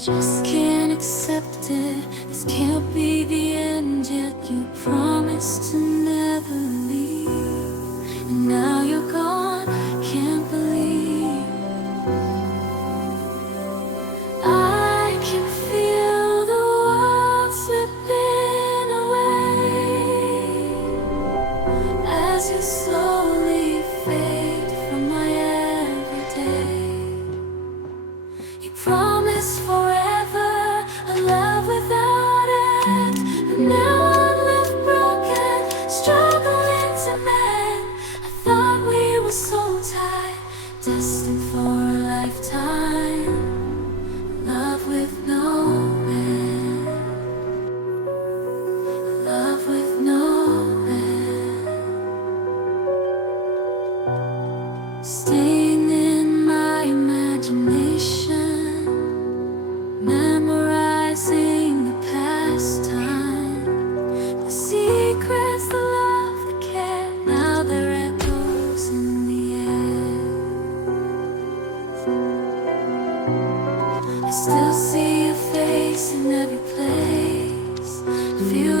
just can't accept it. This can't be the end, yet you promised to never leave. And now you're gone, can't believe. I can feel the world slipping away as you slowly fade from my everyday. You promised forever, a love without end. But now I'm left broken, struggling to mend. I thought we were so tied, destined for a lifetime. Love with no end. Love with no end. Staying in my imagination, memorizing the past time, the secrets, the love, the care. Now they're echoes in the air. I still see your face in every place, feel